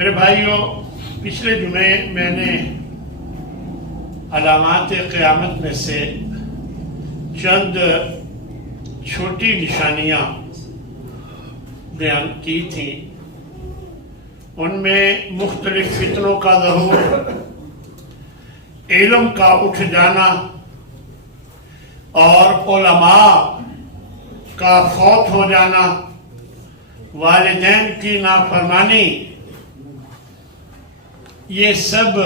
میرے بھائیوں، پچھلے جمعے میں نے علامات قیامت میں سے چند چھوٹی نشانیاں بیان کی تھیں۔ ان میں مختلف فتنوں کا ظہور، علم کا اٹھ جانا اور علماء کا فوت ہو جانا، والدین کی نافرمانی، یہ سب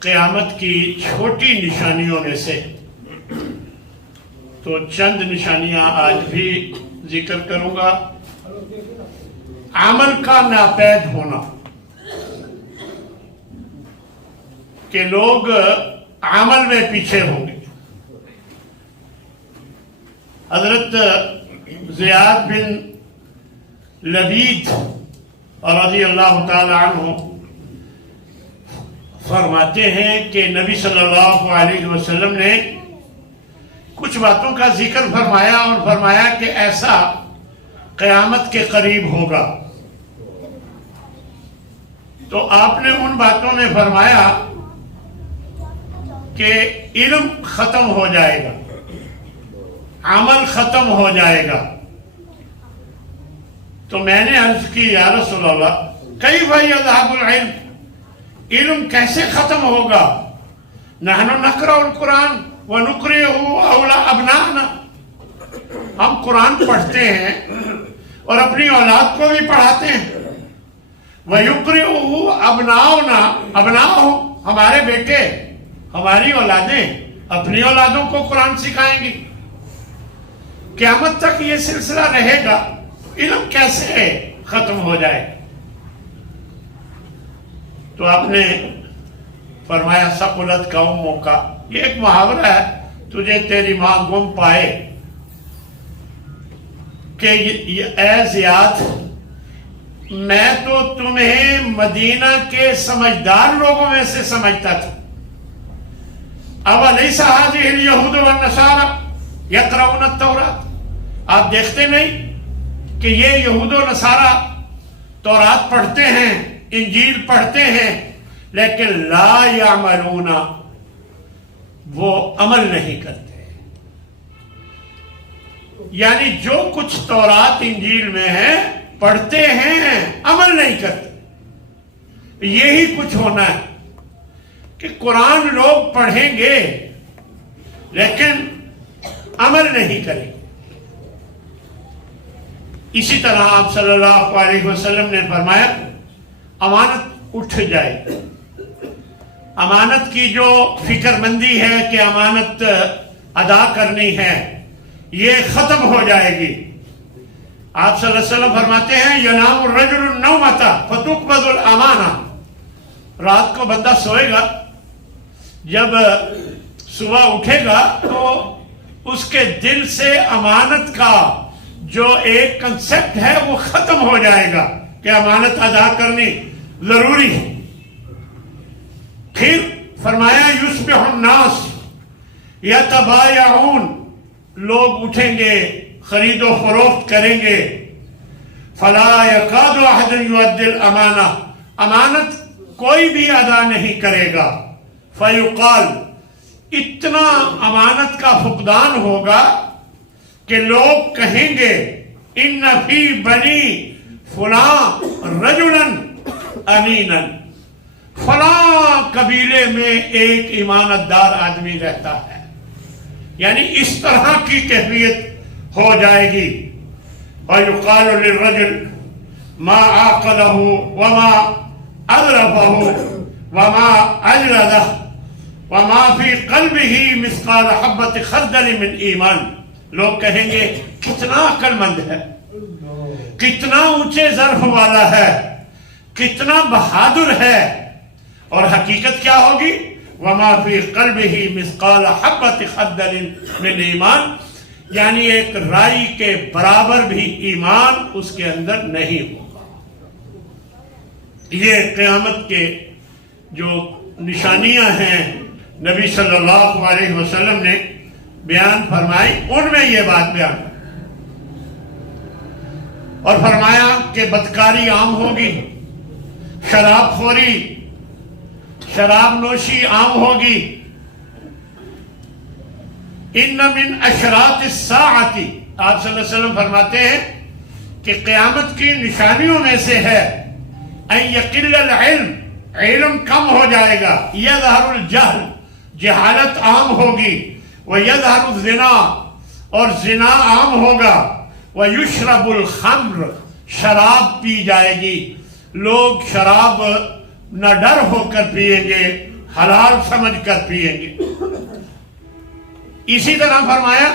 قیامت کی چھوٹی نشانیوں میں سے۔ تو چند نشانیاں آج بھی ذکر کروں گا۔ عمل کا ناپید ہونا، کہ لوگ عمل میں پیچھے ہوں گے۔ حضرت زیاد بن لبید رضی اللہ تعالی عنہ فرماتے ہیں کہ نبی صلی اللہ علیہ وسلم نے کچھ باتوں کا ذکر فرمایا اور فرمایا کہ ایسا قیامت کے قریب ہوگا۔ تو آپ نے ان باتوں میں فرمایا کہ علم ختم ہو جائے گا، عمل ختم ہو جائے گا۔ تو میں نے عرض کی یا رسول اللہ کیف یذهب العلم، علم کیسے ختم ہوگا؟ نحن نقرأ القرآن ونقرئه ابناءنا، ہم قرآن پڑھتے ہیں اور اپنی اولاد کو بھی پڑھاتے ہیں۔ وَيُقْرِئُهُ أَبْنَاؤُنَا، ابناؤہم، ہمارے بیٹے، ہماری اولادیں اپنی اولادوں کو قرآن سکھائیں گی۔ قیامت تک یہ سلسلہ رہے گا، علم کیسے ختم ہو جائے؟ تو آپ نے فرمایا ثقلت قوموں کا، یہ ایک محاورہ ہے، تجھے تیری ماں گم پائے، کہ اے زیاد میں تو تمہیں مدینہ کے سمجھدار لوگوں میں سے سمجھتا تھا۔ اولیس ھذہ الیہود والنصارى یقرؤون التوراۃ، آپ دیکھتے نہیں کہ یہ یہود و نصارہ تورات پڑھتے ہیں، انجیل پڑھتے ہیں، لیکن لا یعملون، وہ عمل نہیں کرتے۔ یعنی جو کچھ تورات انجیل میں ہے پڑھتے ہیں، عمل نہیں کرتے۔ یہی کچھ ہونا ہے کہ قرآن لوگ پڑھیں گے لیکن عمل نہیں کریں گے۔ اسی طرح آپ صلی اللہ علیہ وسلم نے فرمایا امانت اٹھ جائے، امانت کی جو فکر مندی ہے کہ امانت ادا کرنی ہے، یہ ختم ہو جائے گی۔ آپ صلی اللہ علیہ وسلم فرماتے ہیں ینام الرجل النومۃ فتقبض الامانہ، رات کو بندہ سوئے گا، جب صبح اٹھے گا تو اس کے دل سے امانت کا جو ایک کنسپٹ ہے وہ ختم ہو جائے گا کہ امانت ادا کرنی ضروری ہے۔ پھر فرمایا یصبح الناس یتبایعون، لوگ اٹھیں گے، خرید و فروخت کریں گے۔ فلا یکاد احد یؤدی الامانہ، امانت کوئی بھی ادا نہیں کرے گا۔ فیقال، اتنا امانت کا فقدان ہوگا کہ لوگ کہیں گے ان فی بنی فلاں رجلا امینا، فلاں قبیلے میں ایک ایمانت دار آدمی رہتا ہے۔ یعنی اس طرح کی کیفیت ہو جائے گی۔ وَيُقَالُ لِلرَّجُلِ مَا عَاقَلَهُ وَمَا أَذْرَفَهُ وَمَا أَجْلَدَهُ وَمَا فِي قَلْبِهِ مِثْقَالَ حَبَّةِ خَرْدَلٍ مِّنْ ایمان، لوگ کہیں گے کتنا عقل مند ہے، کتنا اونچے ظرف والا ہے، کتنا بہادر ہے، اور حقیقت کیا ہوگی؟ وَمَا فِي قَلْبِهِ مِثْقَالَ حَبَّةِ خَرْدَلٍ مِّنْ ایمان، یعنی ایک رائی کے برابر بھی ایمان اس کے اندر نہیں ہوگا۔ یہ قیامت کے جو نشانیاں ہیں نبی صلی اللہ علیہ وسلم نے بیان فرمائی، ان میں یہ بات بیان ہے۔ اور فرمایا کہ بدکاری عام ہوگی، شراب خوری، شراب نوشی عام ہوگی. ان من اشراط الساعۃ، آپ صلی اللہ علیہ وسلم فرماتے ہیں کہ قیامت کی نشانیوں میں سے ہے ان یقل العلم، علم کم ہو جائے گا، یظہر الجہل، جہالت عام ہوگی، ویظہر الزنا، اور زنا عام ہوگا، ویشرب الخمر، شراب پی جائے گی. لوگ شراب نہ ڈر ہو کر پیئیں گے، حلال سمجھ کر پیئیں گے. اسی طرح فرمایا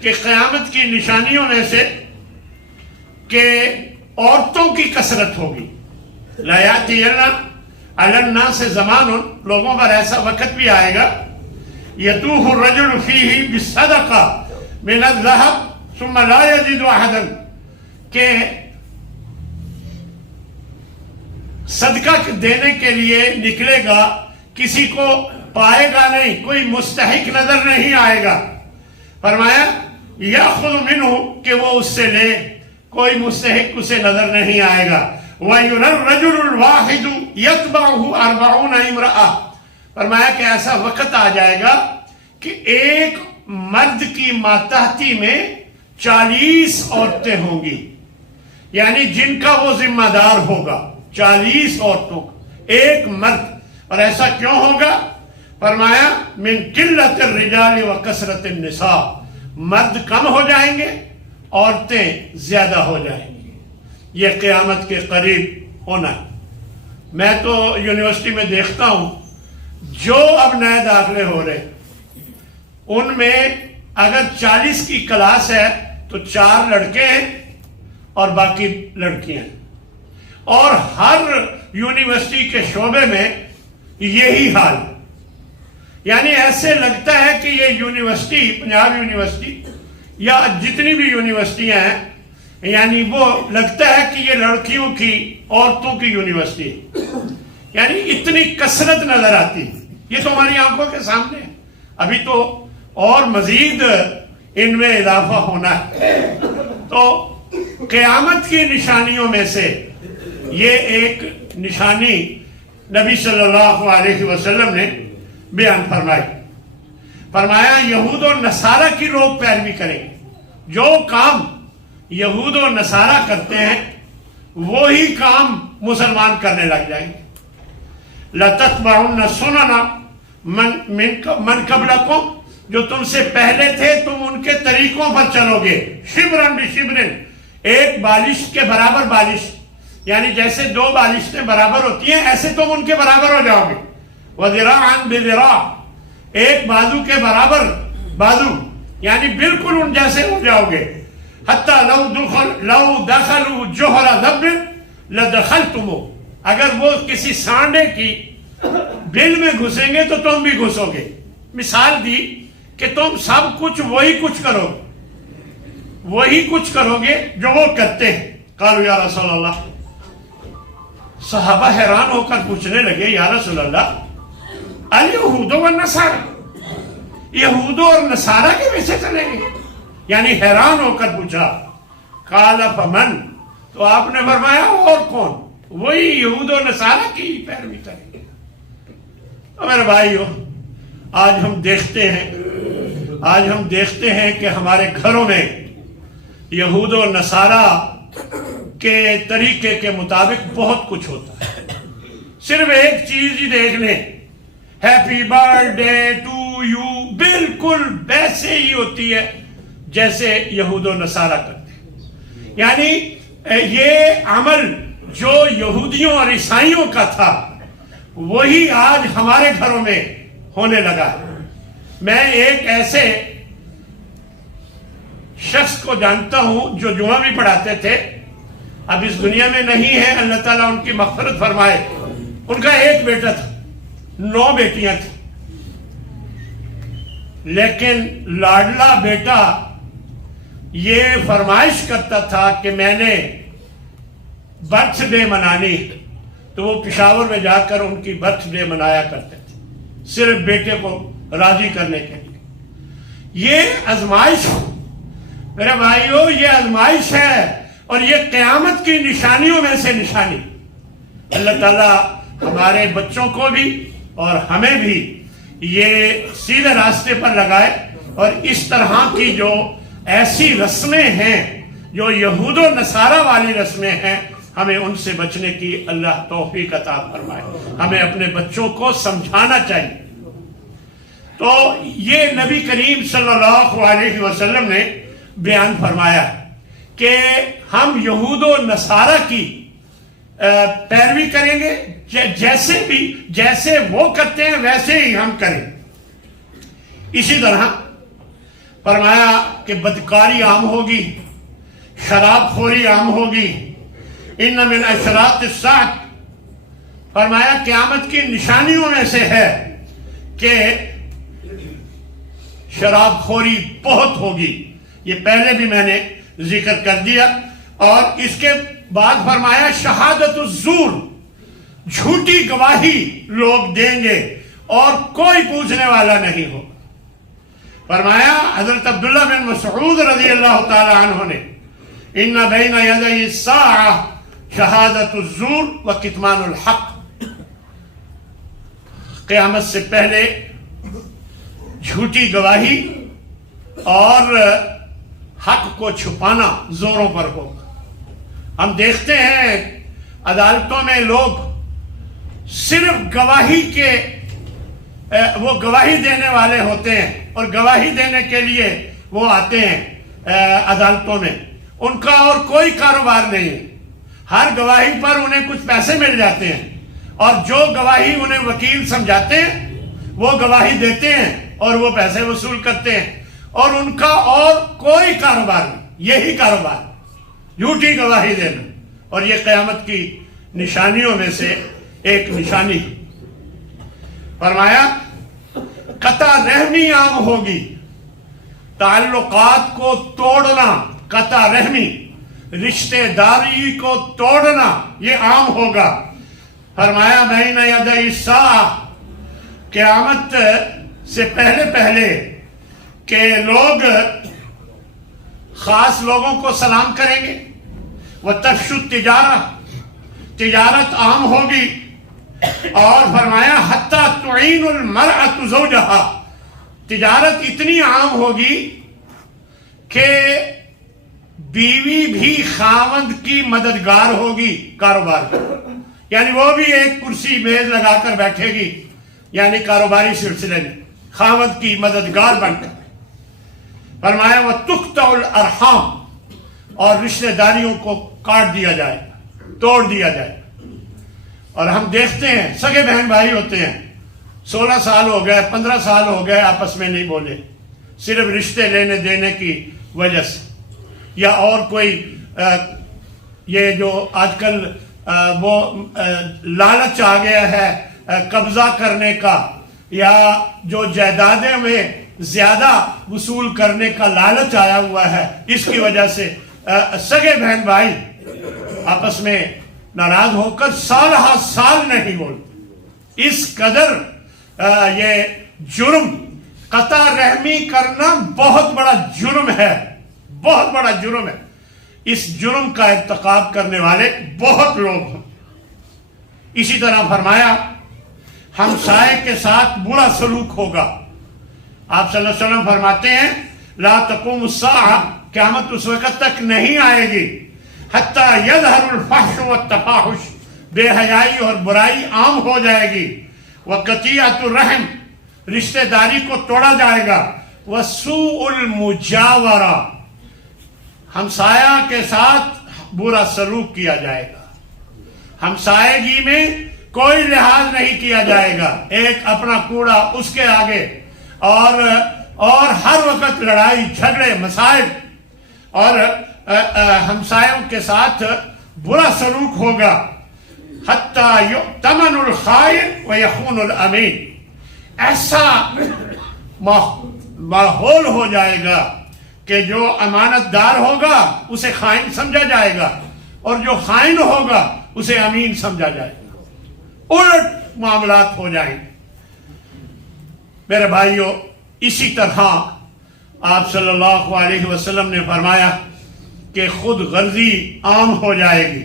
کہ قیامت کی نشانیوں میں سے کہ عورتوں کی کثرت ہوگی. لا یاتین علی الناس زمان، لوگوں پر ایسا وقت بھی آئے گا یطوف الرجل فیہ بالصدقہ من الذهب ثم لا یجد احدا، کہ صدقہ دینے کے لیے نکلے گا، کسی کو پائے گا نہیں، کوئی مستحق نظر نہیں آئے گا. فرمایا یاخذ منہ، کہ وہ اس سے لے، کوئی مستحق اسے نظر نہیں آئے گا. وَيُرَى الرَّجُلُ الْوَاحِدُ يَتْبَعُهُ 40 امرأة، فرمایا کہ ایسا وقت آ جائے گا کہ ایک مرد کی ماتحتی میں 40 عورتیں ہوں گی، یعنی جن کا وہ ذمہ دار ہوگا. 40 عورتوں کا ایک مرد. اور ایسا کیوں ہوگا؟ فرمایا من قلت الرجال و کثرت النساء، مرد کم ہو جائیں گے، عورتیں زیادہ ہو جائیں گی. یہ قیامت کے قریب ہونا ہے. میں تو یونیورسٹی میں دیکھتا ہوں جو اب نئے داخلے ہو رہے، ان میں اگر 40 کی کلاس ہے تو 4 لڑکے ہیں اور باقی لڑکیاں ہیں. اور ہر یونیورسٹی کے شعبے میں یہی حال، یعنی ایسے لگتا ہے کہ یہ یونیورسٹی، پنجاب یونیورسٹی یا جتنی بھی یونیورسٹیاں ہیں، یعنی وہ لگتا ہے کہ یہ لڑکیوں کی، عورتوں کی یونیورسٹی ہے. یعنی اتنی کثرت نظر آتی ہے. یہ تو ہماری آنکھوں کے سامنے ہے. ابھی تو اور مزید ان میں اضافہ ہونا ہے. تو قیامت کی نشانیوں میں سے یہ ایک نشانی نبی صلی اللہ علیہ وسلم نے بیان فرمائی. فرمایا یہود و نصارہ کی لوگ پیروی کریں گے. جو کام یہود و نصارہ کرتے ہیں وہی کام مسلمان کرنے لگ جائیں گے. لَتَتْبَعُنَّ سُنَنَ مَنْ قَبْلَكُمْ، جو تم سے پہلے تھے تم ان کے طریقوں پر چلو گے. شبرن بشبرن، ایک بالش کے برابر بالش، یعنی جیسے 2 بالشتیں برابر ہوتی ہیں ایسے تم ان کے برابر ہو جاؤ گے. وَذِرَاعًا بِذِرَاعٍ، ایک بازو کے برابر بازو، یعنی بالکل ان جیسے ہو جاؤ گے. حتیٰ لو دخلوا جوہر ذب لدخلتموہ، اگر وہ کسی سانڈے کی بل میں گھسیں گے تو تم بھی گھسو گے. مثال دی کہ تم سب کچھ وہی کچھ کرو گے جو وہ کرتے ہیں. قالوا یا رسول اللہ، صحابہ حیران ہو کر پوچھنے لگے یا رسول اللہ الیہود والنصارى، یہود اور نصارہ کے پیچھے چلیں گے؟ یعنی حیران ہو کر پوچھا. قال فمن، تو آپ نے فرمایا اور کون؟ وہی یہود و نصارہ کی پیروی کریں گے. میرے بھائیو، آج ہم دیکھتے ہیں کہ ہمارے گھروں میں یہود و نصارہ کے طریقے کے مطابق بہت کچھ ہوتا ہے. صرف ایک چیز ہی دیکھ لیں، happy birthday to you, بالکل ویسے ہی ہوتی ہے جیسے یہود و نصارہ کرتے ہیں. یعنی یہ عمل جو یہودیوں اور عیسائیوں کا تھا وہی آج ہمارے گھروں میں ہونے لگا ہے. میں ایک ایسے شخص کو جانتا ہوں جو جمعہ بھی پڑھاتے تھے، اب اس دنیا میں نہیں ہے، اللہ تعالیٰ ان کی مغفرت فرمائے. ان کا ایک بیٹا تھا، 9 بیٹیاں تھیں، لیکن لاڈلا بیٹا یہ فرمائش کرتا تھا کہ میں نے برتھ ڈے منانی، تو وہ پشاور میں جا کر ان کی برتھ ڈے منایا کرتے تھے صرف بیٹے کو راضی کرنے کے لیے. یہ آزمائش، میرے بھائیو، یہ آزمائش ہے، اور یہ قیامت کی نشانیوں میں سے نشانی. اللہ تعالیٰ ہمارے بچوں کو بھی اور ہمیں بھی یہ سیدھے راستے پر لگائے، اور اس طرح کی جو ایسی رسمیں ہیں جو یہود و نصارہ والی رسمیں ہیں، ہمیں ان سے بچنے کی اللہ توفیق عطا فرمائے۔ ہمیں اپنے بچوں کو سمجھانا چاہیے۔ تو یہ نبی کریم صلی اللہ علیہ وسلم نے بیان فرمایا کہ ہم یہود و نصارہ کی پیروی کریں گے، جیسے وہ کرتے ہیں ویسے ہی ہم کریں۔ اسی طرح فرمایا کہ بدکاری عام ہوگی، شراب خوری عام ہوگی۔ ان من اشراط الساعۃ، فرمایا قیامت کی نشانیوں میں سے ہے کہ شراب خوری بہت ہوگی۔ یہ پہلے بھی میں نے ذکر کر دیا۔ اور اس کے بعد فرمایا شہادت الزور، جھوٹی گواہی لوگ دیں گے اور کوئی پوچھنے والا نہیں ہوگا۔ فرمایا حضرت عبداللہ بن مسعود رضی اللہ تعالی عنہ نے ان بین یدی الساعہ شہادت الزور و کتمان الحق، قیامت سے پہلے جھوٹی گواہی اور حق کو چھپانا زوروں پر ہوگا۔ ہم دیکھتے ہیں عدالتوں میں لوگ صرف گواہی کے وہ گواہی دینے والے ہوتے ہیں اور گواہی دینے کے لیے وہ آتے ہیں عدالتوں میں، ان کا اور کوئی کاروبار نہیں ہے۔ ہر گواہی پر انہیں کچھ پیسے مل جاتے ہیں، اور جو گواہی انہیں وکیل سمجھاتے ہیں وہ گواہی دیتے ہیں اور وہ پیسے وصول کرتے ہیں، اور ان کا اور کوئی کاروبار نہیں، یہی کاروبار، جھوٹی گواہی دینا۔ اور یہ قیامت کی نشانیوں میں سے ایک نشانی۔ فرمایا قطع رحمی عام ہوگی، تعلقات کو توڑنا، قطع رحمی، رشتہ داری کو توڑنا، یہ عام ہوگا۔ فرمایا بین یدی الساعہ، قیامت سے پہلے کہ لوگ خاص لوگوں کو سلام کریں گے، وتفشو التجارہ، تجارت عام ہوگی، اور فرمایا حتیٰ تعین المرأة زوجہا، تجارت اتنی عام ہوگی کہ بیوی بھی خاوند کی مددگار ہوگی کاروبار، یعنی وہ بھی ایک کرسی میز لگا کر بیٹھے گی، یعنی کاروباری سلسلے میں خاوند کی مددگار بن کر۔ فرمایا وَتُقْطَعُ الْأَرْحَامُ، اور رشتہ داریوں کو کاٹ دیا جائے، توڑ دیا جائے۔ اور ہم دیکھتے ہیں سگے بہن بھائی ہوتے ہیں، 16 سال ہو گئے، 15 سال ہو گئے، آپس میں نہیں بولے، صرف رشتے لینے دینے کی وجہ سے، یا اور کوئی یہ جو آج کل وہ لالچ آ گیا ہے قبضہ کرنے کا، یا جو جائیدادیں میں زیادہ وصول کرنے کا لالچ آیا ہوا ہے، اس کی وجہ سے سگے بہن بھائی آپس میں ناراض ہو کر سال ہا سال نہیں بولتے۔ اس قدر یہ جرم، قطع رحمی کرنا بہت بڑا جرم ہے، بہت بڑا جرم ہے۔ اس جرم کا ارتکاب کرنے والے بہت لوگ ہیں۔ اسی طرح فرمایا ہمسائے کے ساتھ برا سلوک ہوگا۔ آپ صلی اللہ علیہ وسلم فرماتے ہیں لا تقوم الساعہ، قیامت اس وقت تک نہیں آئے گی حتیٰ یظہر الفحش والتفاحش، بے حیائی اور برائی عام ہو جائے گی، وقطیعۃ الرحم، رشتہ داری کو توڑا جائے گا، وسوء المجاورہ، ہمسایہ کے ساتھ برا سلوک کیا جائے گا، ہمسائیگی میں کوئی لحاظ نہیں کیا جائے گا، ایک اپنا کوڑا اس کے آگے، اور ہر وقت لڑائی جھگڑے مسائل، اور ہمسایوں کے ساتھ برا سلوک ہوگا۔ حتیٰ یؤتمن الخائن ویخون الامین، ایسا ماحول ہو جائے گا کہ جو امانت دار ہوگا اسے خائن سمجھا جائے گا، اور جو خائن ہوگا اسے امین سمجھا جائے گا، الٹ معاملات ہو جائیں گے۔ میرے بھائیوں، اسی طرح آپ صلی اللہ علیہ وسلم نے فرمایا کہ خود غرضی عام ہو جائے گی،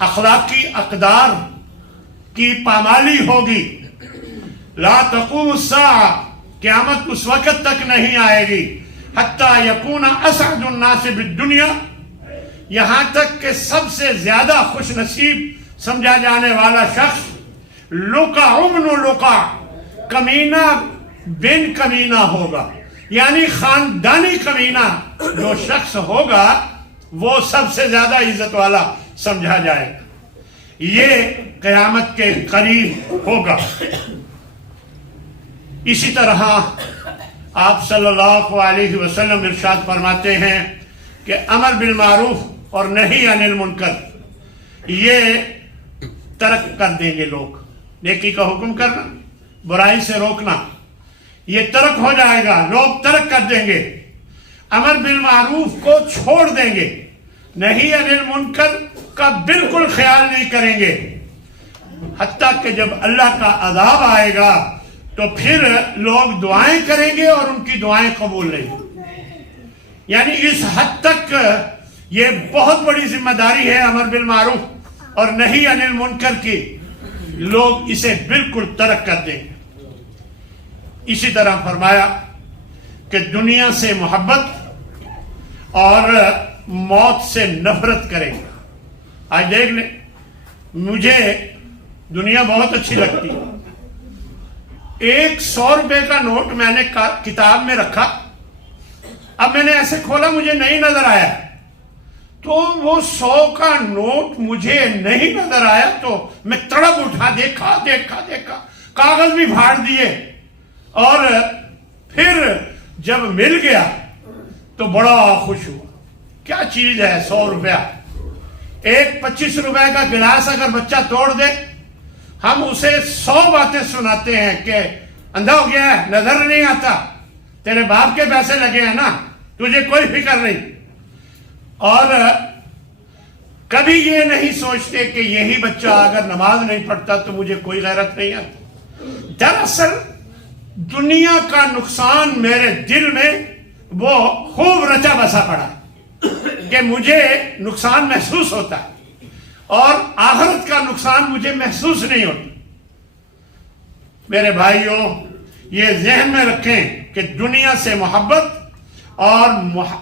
اخلاقی اقدار کی پامالی ہوگی. لا تقوم الساعہ، قیامت اس وقت تک نہیں آئے گی حتی یکون اسعد الناس بالدنیا، یہاں تک کہ سب سے زیادہ خوش نصیب سمجھا جانے والا شخص لقع ابن لقع، کمینہ بن کمینہ ہوگا. یعنی خاندانی کمینہ جو شخص ہوگا وہ سب سے زیادہ عزت والا سمجھا جائے گا. یہ قیامت کے قریب ہوگا. اسی طرح آپ صلی اللہ علیہ وسلم ارشاد فرماتے ہیں کہ امر بالمعروف اور نہی عن المنکر یہ ترک کر دیں گے لوگ. نیکی کا حکم کرنا، برائی سے روکنا، یہ ترک ہو جائے گا، لوگ ترک کر دیں گے. امر بالمعروف کو چھوڑ دیں گے، نہی عن المنکر کا بالکل خیال نہیں کریں گے، حتیٰ کہ جب اللہ کا عذاب آئے گا تو پھر لوگ دعائیں کریں گے اور ان کی دعائیں قبول نہیں. یعنی اس حد تک یہ بہت بڑی ذمہ داری ہے امر بالمعروف اور نہی عن المنکر کی، لوگ اسے بالکل ترک کر دیں گے. اسی طرح فرمایا کہ دنیا سے محبت اور موت سے نفرت کریں گے. آج دیکھ لیں، مجھے دنیا بہت اچھی لگتی ہے. 100 روپے کا نوٹ میں نے کتاب میں رکھا، اب میں نے ایسے کھولا مجھے نہیں نظر آیا، تو وہ 100 کا نوٹ مجھے نہیں نظر آیا تو میں تڑپ اٹھا، دیکھا کاغذ بھی پھاڑ دیے، اور پھر جب مل گیا تو بڑا خوش ہوا. کیا چیز ہے 100 روپیہ. ایک 25 روپے کا گلاس اگر بچہ توڑ دے، ہم اسے 100 باتیں سناتے ہیں کہ اندھا ہو گیا ہے، نظر نہیں آتا، تیرے باپ کے پیسے لگے ہیں نا، تجھے کوئی فکر نہیں. اور کبھی یہ نہیں سوچتے کہ یہی بچہ اگر نماز نہیں پڑھتا تو مجھے کوئی غیرت نہیں آتی. دراصل دنیا کا نقصان میرے دل میں وہ خوب رچا بسا پڑا کہ مجھے نقصان محسوس ہوتا ہے اور آخرت کا نقصان مجھے محسوس نہیں ہوتا. میرے بھائیوں، یہ ذہن میں رکھیں کہ دنیا سے محبت اور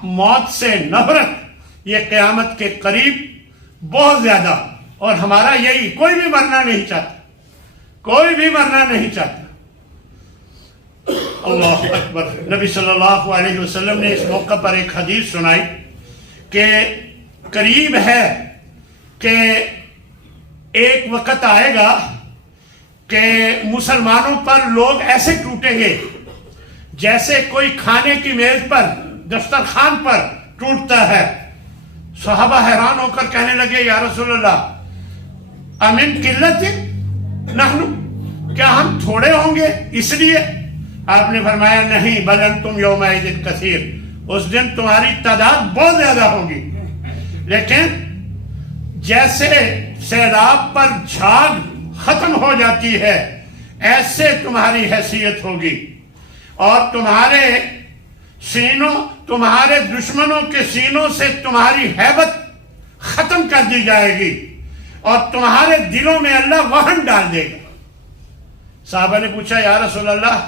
موت سے نفرت یہ قیامت کے قریب بہت زیادہ، اور ہمارا یہی، کوئی بھی مرنا نہیں چاہتا، کوئی بھی مرنا نہیں چاہتا. اللہ اکبر. نبی صلی اللہ علیہ وسلم نے اس موقع پر ایک حدیث سنائی کہ قریب ہے کہ ایک وقت آئے گا کہ مسلمانوں پر لوگ ایسے ٹوٹیں گے جیسے کوئی کھانے کی میز پر، دسترخوان پر ٹوٹتا ہے. صحابہ حیران ہو کر کہنے لگے یا رسول اللہ امن قلت نحن، کیا ہم تھوڑے ہوں گے اس لیے؟ آپ نے فرمایا نہیں، بل انتم یومئذ کثیر، اس دن تمہاری تعداد بہت زیادہ ہوگی، لیکن جیسے سیلاب پر جھاگ ختم ہو جاتی ہے ایسے تمہاری حیثیت ہوگی، اور تمہارے سینوں، تمہارے دشمنوں کے سینوں سے تمہاری ہیبت ختم کر دی جائے گی، اور تمہارے دلوں میں اللہ وہن ڈال دے گا. صحابہ نے پوچھا یا رسول اللہ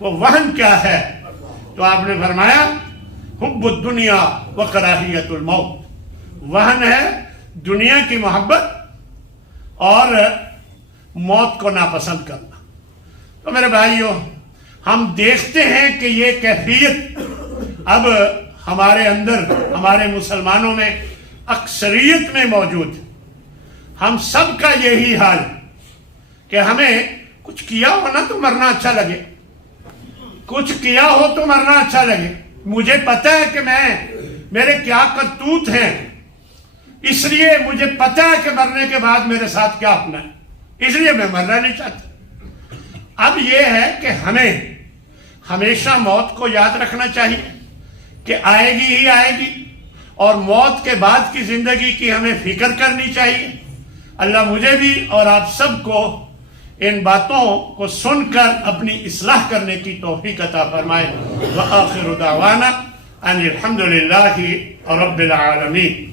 وہ وہن کیا ہے؟ تو آپ نے فرمایا حب الدنیا و کراہیت الموت. وہن ہے دنیا کی محبت اور موت کو ناپسند کرنا. تو میرے بھائیوں، ہم دیکھتے ہیں کہ یہ کیفیت اب ہمارے اندر، ہمارے مسلمانوں میں اکثریت میں موجود ہے. ہم سب کا یہی حال کہ ہمیں کچھ کیا ہو نا تو مرنا اچھا لگے، کچھ کیا ہو تو مرنا اچھا لگے. مجھے پتہ ہے کہ میرے کیا کرتوت ہیں، اس لیے مجھے پتہ ہے کہ مرنے کے بعد میرے ساتھ کیا ہونا ہے، اس لیے میں مرنا نہیں چاہتا. اب یہ ہے کہ ہمیں ہمیشہ موت کو یاد رکھنا چاہیے کہ آئے گی ہی آئے گی، اور موت کے بعد کی زندگی کی ہمیں فکر کرنی چاہیے. اللہ مجھے بھی اور آپ سب کو ان باتوں کو سن کر اپنی اصلاح کرنے کی توفیق عطا فرمائے. وآخر دعوانا ان الحمد للہ رب العالمین.